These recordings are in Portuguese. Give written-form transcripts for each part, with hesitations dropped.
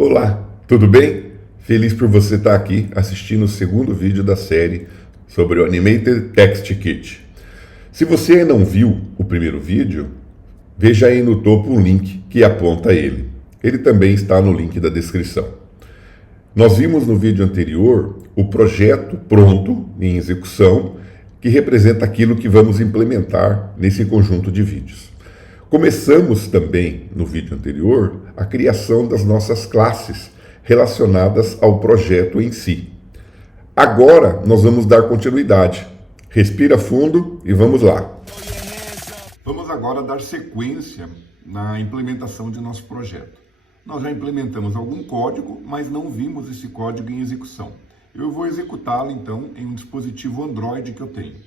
Olá, tudo bem? Feliz por você estar aqui assistindo o segundo vídeo da série sobre o Animated Text Kit. Se você ainda não viu o primeiro vídeo, veja aí no topo um link que aponta ele. Ele também está no link da descrição. Nós vimos no vídeo anterior o projeto pronto, em execução, que representa aquilo que vamos implementar nesse conjunto de vídeos. Começamos também, no vídeo anterior, a criação das nossas classes relacionadas ao projeto em si. Agora nós vamos dar continuidade. Respira fundo e vamos lá. Vamos agora dar sequência na implementação de nosso projeto. Nós já implementamos algum código, mas não vimos esse código em execução. Eu vou executá-lo então em um dispositivo Android que eu tenho.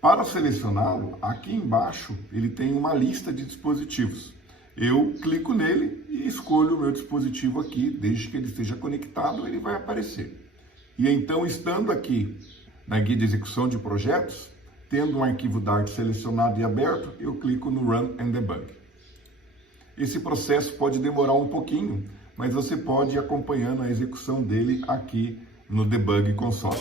Para selecioná-lo, aqui embaixo ele tem uma lista de dispositivos. Eu clico nele e escolho o meu dispositivo aqui, desde que ele esteja conectado, ele vai aparecer. E então, estando aqui na guia de execução de projetos, tendo um arquivo Dart selecionado e aberto, eu clico no Run and Debug. Esse processo pode demorar um pouquinho, mas você pode ir acompanhando a execução dele aqui no Debug Console.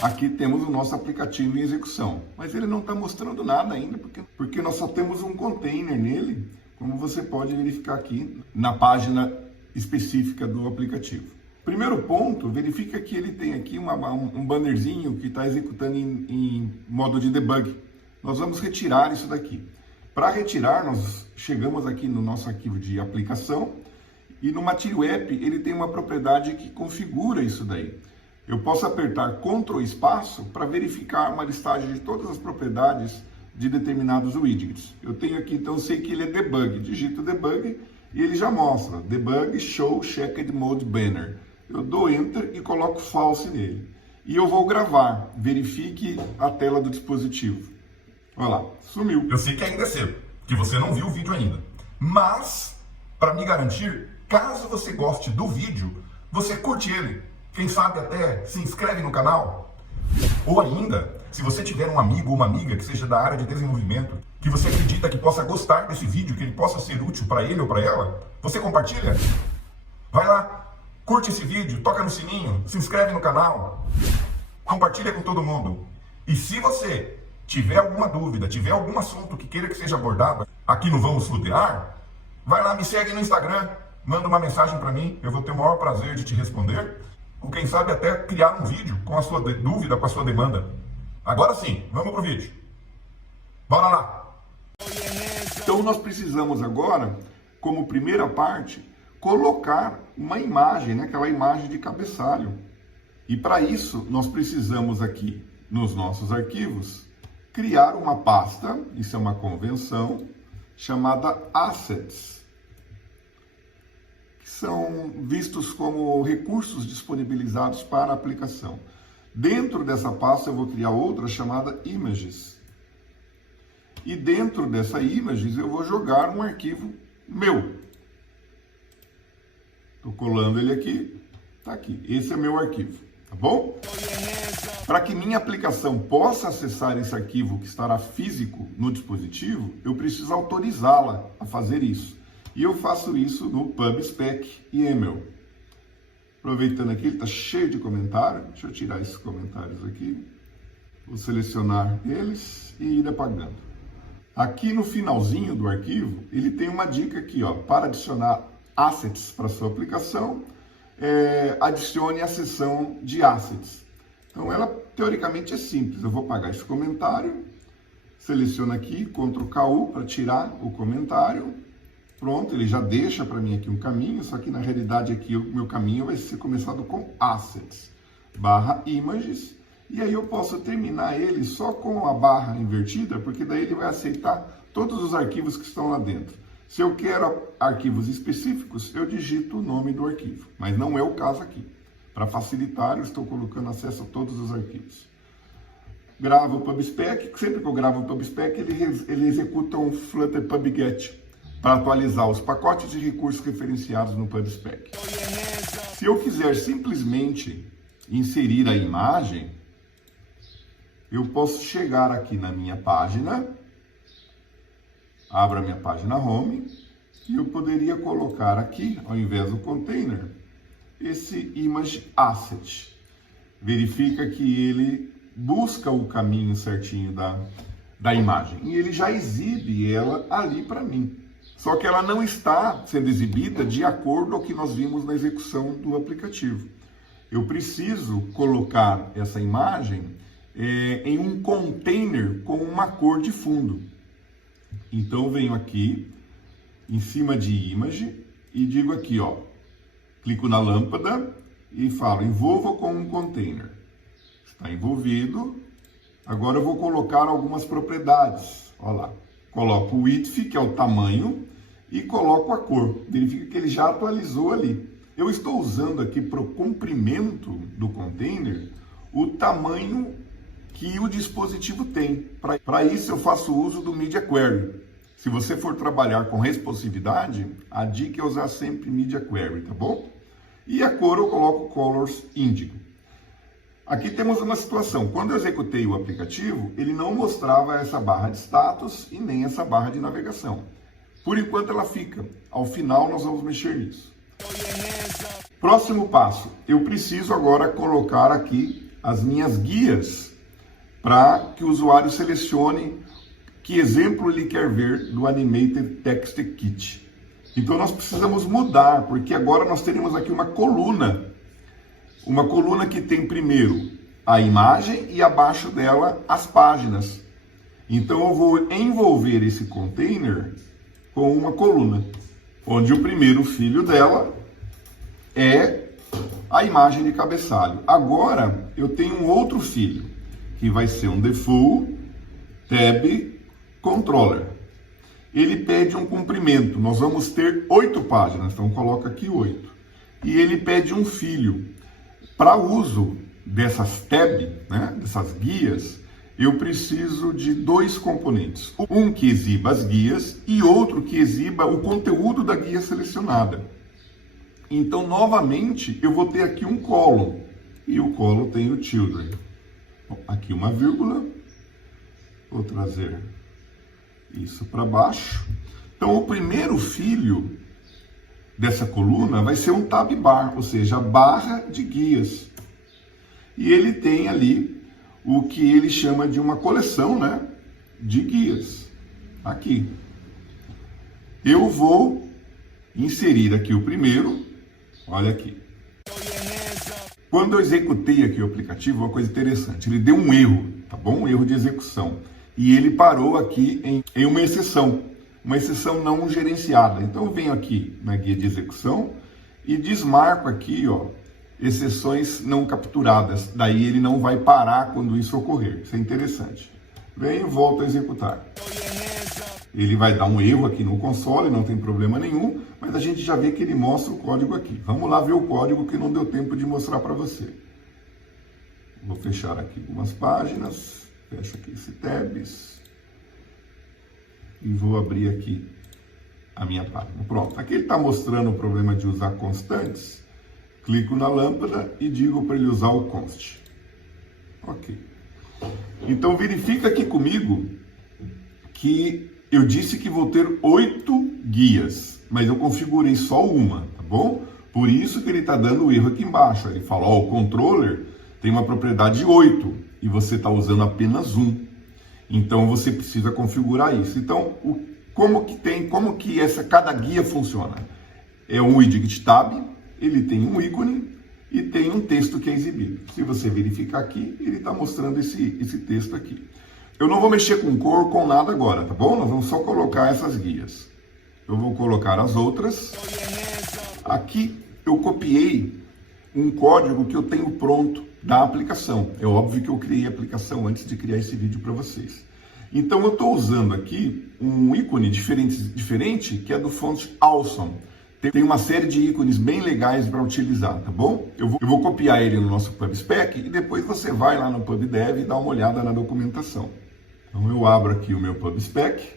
Aqui temos o nosso aplicativo em execução, mas ele não está mostrando nada ainda, porque nós só temos um container nele, como você pode verificar aqui na página específica do aplicativo. Primeiro ponto, verifica que ele tem aqui um bannerzinho que está executando em modo de debug. Nós vamos retirar isso daqui. Para retirar, nós chegamos aqui no nosso arquivo de aplicação e no Material App ele tem uma propriedade que configura isso daí. Eu posso apertar Ctrl espaço para verificar uma listagem de todas as propriedades de determinados widgets. Eu tenho aqui, então, eu sei que ele é debug. Digito debug e ele já mostra debug show checked mode banner. Eu dou enter e coloco false nele. E eu vou gravar. Verifique a tela do dispositivo. Olha lá, sumiu. Eu sei que ainda é cedo, que você não viu o vídeo ainda. Mas, para me garantir, caso você goste do vídeo, você curte ele. Quem sabe até se inscreve no canal. Ou ainda, se você tiver um amigo ou uma amiga que seja da área de desenvolvimento, que você acredita que possa gostar desse vídeo, que ele possa ser útil para ele ou para ela, você compartilha? Vai lá, curte esse vídeo, toca no sininho, se inscreve no canal, compartilha com todo mundo. E se você tiver alguma dúvida, tiver algum assunto que queira que seja abordado aqui no Vamos Flutear, vai lá, me segue no Instagram, manda uma mensagem para mim, eu vou ter o maior prazer de te responder. Ou quem sabe até criar um vídeo com a sua dúvida, com a sua demanda. Agora sim, vamos pro vídeo. Bora lá! Então nós precisamos agora, como primeira parte, colocar uma imagem, né? Aquela imagem de cabeçalho. E para isso, nós precisamos aqui, nos nossos arquivos, criar uma pasta, isso é uma convenção, chamada Assets. São vistos como recursos disponibilizados para a aplicação. Dentro dessa pasta eu vou criar outra chamada Images. E dentro dessa Images eu vou jogar um arquivo meu. Estou colando ele aqui, está aqui. Esse é meu arquivo, tá bom? Para que minha aplicação possa acessar esse arquivo que estará físico no dispositivo, eu preciso autorizá-la a fazer isso. E eu faço isso no PubSpec YAML. Aproveitando aqui, ele está cheio de comentários. Deixa eu tirar esses comentários aqui. Vou selecionar eles e ir apagando. Aqui no finalzinho do arquivo, ele tem uma dica aqui, ó, para adicionar assets para sua aplicação, adicione a seção de assets. Então ela teoricamente é simples. Eu vou apagar esse comentário, seleciono aqui, Ctrl KU para tirar o comentário. Pronto, ele já deixa para mim aqui um caminho, só que na realidade aqui o meu caminho vai ser começado com assets, /images, e aí eu posso terminar ele só com a barra invertida, porque daí ele vai aceitar todos os arquivos que estão lá dentro. Se eu quero arquivos específicos, eu digito o nome do arquivo, mas não é o caso aqui. Para facilitar, eu estou colocando acesso a todos os arquivos. Gravo o PubSpec, sempre que eu gravo o PubSpec, ele executa um Flutter PubGet, para atualizar os pacotes de recursos referenciados no PubSpec. Se eu quiser simplesmente inserir a imagem, eu posso chegar aqui na minha página, abro a minha página Home E eu poderia colocar aqui, ao invés do container, esse image asset. Verifica que ele busca o caminho certinho da imagem. E ele já exibe ela ali para mim. Só que ela não está sendo exibida de acordo ao que nós vimos na execução do aplicativo. Eu preciso colocar essa imagem em um container com uma cor de fundo. Então eu venho aqui, em cima de image, e digo aqui, ó, clico na lâmpada e falo, envolva com um container. Está envolvido. Agora eu vou colocar algumas propriedades. Olha lá. Coloco o width, que é o tamanho, e coloco a cor. Verifica que ele já atualizou ali. Eu estou usando aqui para o comprimento do container o tamanho que o dispositivo tem. Para isso eu faço uso do Media Query. Se você for trabalhar com responsividade, a dica é usar sempre Media Query, tá bom? E a cor eu coloco Colors Indigo. Aqui temos uma situação. Quando eu executei o aplicativo, ele não mostrava essa barra de status e nem essa barra de navegação. Por enquanto ela fica. Ao final nós vamos mexer nisso. Próximo passo. Eu preciso agora colocar aqui as minhas guias para que o usuário selecione que exemplo ele quer ver do Animated Text Kit. Então nós precisamos mudar, porque agora nós teremos aqui uma coluna que tem primeiro a imagem e abaixo dela as páginas. Então eu vou envolver esse container com uma coluna, onde o primeiro filho dela é a imagem de cabeçalho. Agora eu tenho um outro filho, que vai ser um default tab controller. Ele pede um comprimento, nós vamos ter 8 páginas, então coloca aqui 8. E ele pede um filho. Para uso dessas tab, né, dessas guias, eu preciso de 2 componentes. Um que exiba as guias e outro que exiba o conteúdo da guia selecionada. Então, novamente, eu vou ter aqui um column. E o column tem o children. Aqui uma vírgula. Vou trazer isso para baixo. Então, o primeiro filho dessa coluna vai ser um tab bar, ou seja, a barra de guias. E ele tem ali o que ele chama de uma coleção, né, de guias. Aqui. Eu vou inserir aqui o primeiro. Olha aqui. Quando eu executei aqui o aplicativo, uma coisa interessante, ele deu um erro, tá bom? Um erro de execução. E ele parou aqui em uma exceção não gerenciada. Então eu venho aqui na guia de execução e desmarco aqui, ó, exceções não capturadas. Daí ele não vai parar quando isso ocorrer. Isso é interessante. Venho e volto a executar. Ele vai dar um erro aqui no console, não tem problema nenhum, mas a gente já vê que ele mostra o código aqui. Vamos lá ver o código que não deu tempo de mostrar para você. Vou fechar aqui algumas páginas, fecho aqui esse tabs e vou abrir aqui a minha página. Pronto, aqui ele está mostrando o problema de usar constantes. Clico na lâmpada e digo para ele usar o const. Ok. Então verifica aqui comigo que eu disse que vou ter 8 guias, mas eu configurei só uma, tá bom? Por isso que ele está dando o erro aqui embaixo. Ele fala, ó, o controller tem uma propriedade 8 e você está usando apenas 1. Então você precisa configurar isso. Então, como que cada guia funciona? É um widget tab, ele tem um ícone e tem um texto que é exibido. Se você verificar aqui, ele está mostrando esse texto aqui. Eu não vou mexer com cor, com nada agora, tá bom? Nós vamos só colocar essas guias. Eu vou colocar as outras. Aqui eu copiei um código que eu tenho pronto da aplicação. É óbvio que eu criei a aplicação antes de criar esse vídeo para vocês. Então eu estou usando aqui um ícone diferente que é do Font Awesome. Tem uma série de ícones bem legais para utilizar, tá bom? Eu vou copiar ele no nosso PubSpec e depois você vai lá no PubDev e dá uma olhada na documentação. Então eu abro aqui o meu PubSpec.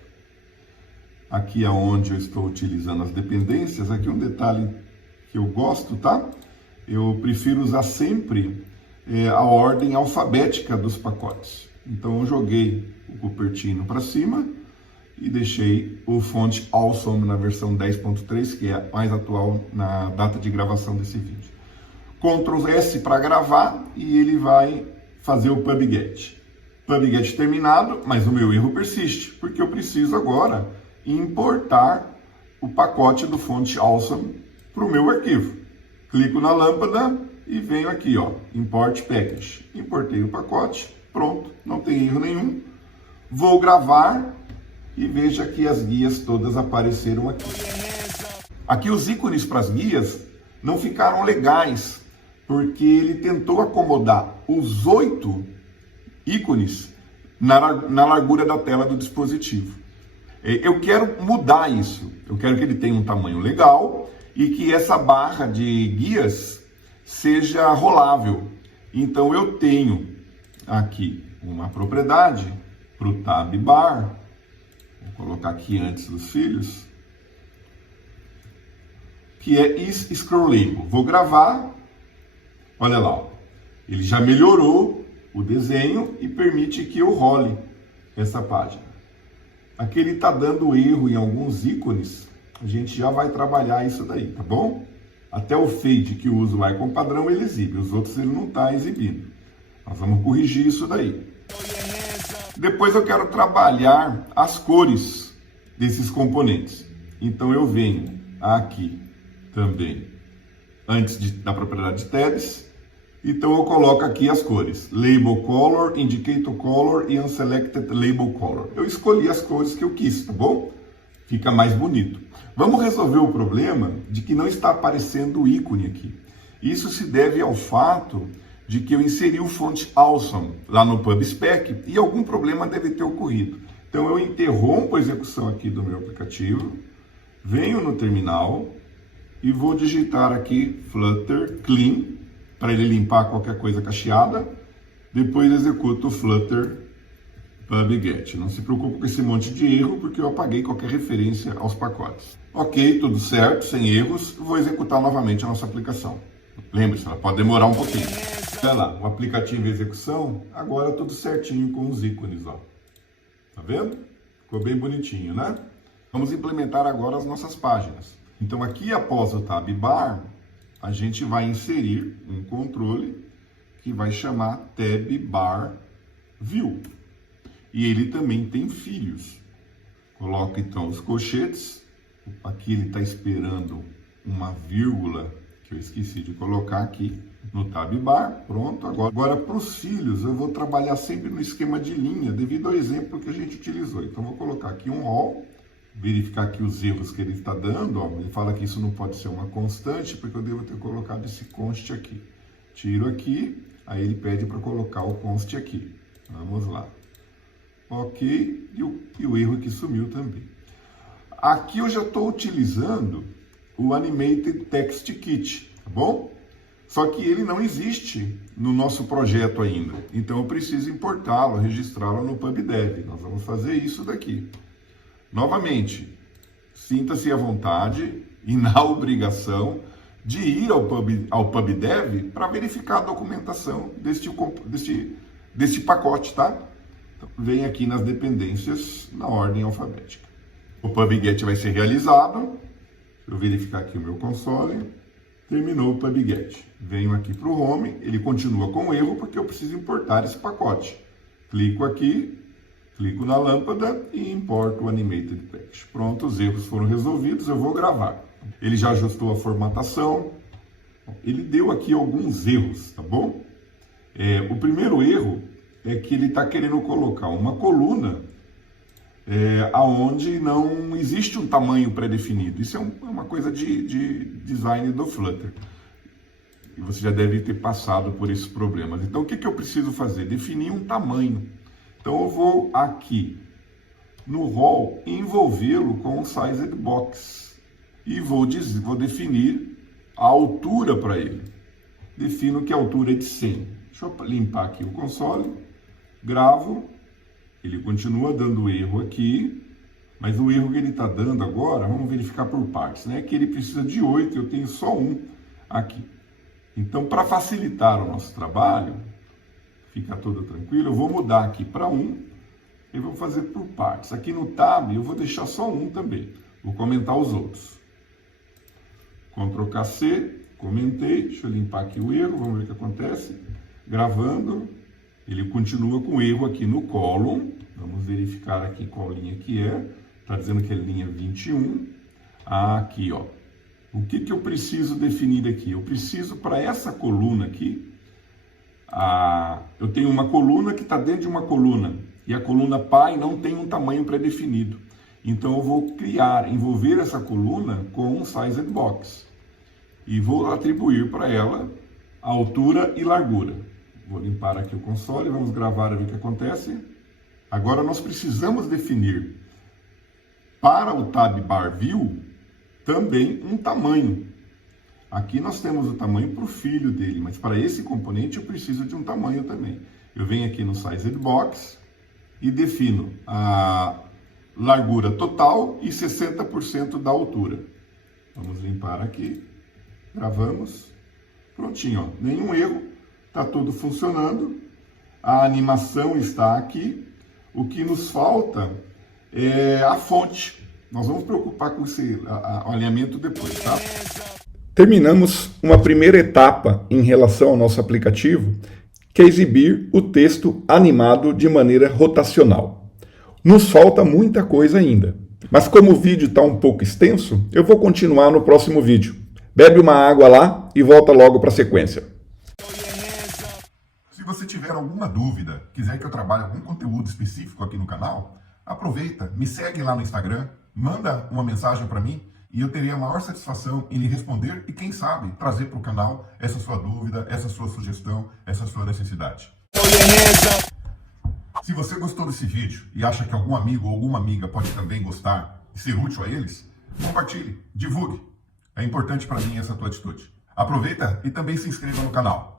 Aqui é onde eu estou utilizando as dependências. Aqui um detalhe que eu gosto, tá? Eu prefiro usar sempre a ordem alfabética dos pacotes. Então eu joguei o Cupertino para cima e deixei o Font Awesome na versão 10.3, que é a mais atual na data de gravação desse vídeo. Ctrl S para gravar e ele vai fazer o PubGet. PubGet terminado, mas o meu erro persiste, porque eu preciso agora importar o pacote do Font Awesome para o meu arquivo. Clico na lâmpada e venho aqui, ó, Import Package. Importei o pacote, pronto, não tem erro nenhum. Vou gravar e veja que as guias todas apareceram aqui. Aqui os ícones para as guias não ficaram legais, porque ele tentou acomodar os 8 ícones na largura da tela do dispositivo. Eu quero mudar isso, eu quero que ele tenha um tamanho legal e que essa barra de guias seja rolável. Então eu tenho aqui uma propriedade para o Tab Bar, vou colocar aqui antes dos filhos, que é Scrollable. Vou gravar, olha lá, ele já melhorou o desenho e permite que eu role essa página. Aqui ele está dando erro em alguns ícones, a gente já vai trabalhar isso daí, tá bom? Até o fade que eu uso lá com padrão ele exibe, os outros ele não está exibindo. Nós vamos corrigir isso daí. Depois eu quero trabalhar as cores desses componentes. Então eu venho aqui também, antes da propriedade de tabs, então eu coloco aqui as cores, Label Color, Indicator Color e Unselected Label Color. Eu escolhi as cores que eu quis, tá bom? Fica mais bonito. Vamos resolver o problema de que não está aparecendo o ícone aqui. Isso se deve ao fato de que eu inseri o Font Awesome lá no PubSpec e algum problema deve ter ocorrido. Então eu interrompo a execução aqui do meu aplicativo, venho no terminal e vou digitar aqui Flutter Clean, para ele limpar qualquer coisa cacheada. Depois executo o Flutter PubGet. Não se preocupe com esse monte de erro, porque eu apaguei qualquer referência aos pacotes. Ok, tudo certo, sem erros. Vou executar novamente a nossa aplicação. Lembre-se, ela pode demorar um pouquinho. Olha lá, o aplicativo em execução, agora tudo certinho com os ícones, ó. Tá vendo? Ficou bem bonitinho, né? Vamos implementar agora as nossas páginas. Então aqui após o Tab Bar, a gente vai inserir um controle que vai chamar Tab Bar View. E ele também tem filhos. Coloco então os colchetes. Aqui ele está esperando uma vírgula que eu esqueci de colocar aqui no Tab Bar. Pronto, agora para os filhos eu vou trabalhar sempre no esquema de linha, devido ao exemplo que a gente utilizou. Então vou colocar aqui um all, verificar aqui os erros que ele está dando. Ó. Ele fala que isso não pode ser uma constante, porque eu devo ter colocado esse const aqui. Tiro aqui, aí ele pede para colocar o const aqui. Vamos lá. Ok, e o erro que sumiu também. Aqui eu já estou utilizando o Animated Text Kit, tá bom? Só que ele não existe no nosso projeto ainda. Então eu preciso importá-lo, registrá-lo no PubDev. Nós vamos fazer isso daqui. Novamente, sinta-se à vontade e na obrigação de ir ao PubDev para verificar a documentação deste pacote, tá? Então, vem aqui nas dependências na ordem alfabética. O PubGet vai ser realizado. Deixa eu verificar aqui o meu console. Terminou o PubGet. Venho aqui para o Home, ele continua com erro porque eu preciso importar esse pacote. Clico aqui. Clico na lâmpada e importo o Animated Package. Pronto, os erros foram resolvidos, eu vou gravar. Ele já ajustou a formatação. Ele deu aqui alguns erros, tá bom? O primeiro erro é que ele está querendo colocar uma coluna aonde não existe um tamanho pré-definido. Isso é uma coisa de design do Flutter. E você já deve ter passado por esses problemas. Então, o que eu preciso fazer? Definir um tamanho. Então eu vou aqui no rol envolvê-lo com o Sized Box e vou definir a altura para ele. Defino que a altura é de 100. Deixa eu limpar aqui o console, gravo, ele continua dando erro aqui, mas o erro que ele está dando agora, vamos verificar por partes, né? Que ele precisa de 8, eu tenho só 1 aqui. Então, para facilitar o nosso trabalho, fica tudo tranquilo, eu vou mudar aqui para 1 E vou fazer por partes. Aqui no Tab eu vou deixar só um também. Vou comentar os outros. Ctrl KC, comentei. Deixa eu limpar aqui o erro, vamos ver o que acontece. Gravando, ele continua com erro aqui no column. Vamos verificar aqui qual linha que é. Está dizendo que é linha 21. Aqui, ó. O que eu preciso definir aqui? Eu preciso para essa coluna aqui. Eu tenho uma coluna que está dentro de uma coluna. E a coluna pai não tem um tamanho pré-definido. Então eu vou envolver essa coluna com um sized box. E vou atribuir para ela a altura e largura. Vou limpar aqui o console, vamos gravar e ver o que acontece. Agora nós precisamos definir para o Tab Bar View também um tamanho. Aqui nós temos o tamanho para o filho dele, mas para esse componente eu preciso de um tamanho também. Eu venho aqui no Sized Box e defino a largura total e 60% da altura. Vamos limpar aqui, gravamos, prontinho, ó, nenhum erro, está tudo funcionando, a animação está aqui, o que nos falta é a fonte. Nós vamos preocupar com esse alinhamento depois, tá? Terminamos uma primeira etapa em relação ao nosso aplicativo, que é exibir o texto animado de maneira rotacional. Nos falta muita coisa ainda, mas como o vídeo está um pouco extenso, eu vou continuar no próximo vídeo. Bebe uma água lá e volta logo para a sequência. Se você tiver alguma dúvida, quiser que eu trabalhe algum conteúdo específico aqui no canal, aproveita, me segue lá no Instagram, manda uma mensagem para mim e eu terei a maior satisfação em lhe responder e, quem sabe, trazer para o canal essa sua dúvida, essa sua sugestão, essa sua necessidade. Se você gostou desse vídeo e acha que algum amigo ou alguma amiga pode também gostar e ser útil a eles, compartilhe, divulgue. É importante para mim essa tua atitude. Aproveita e também se inscreva no canal.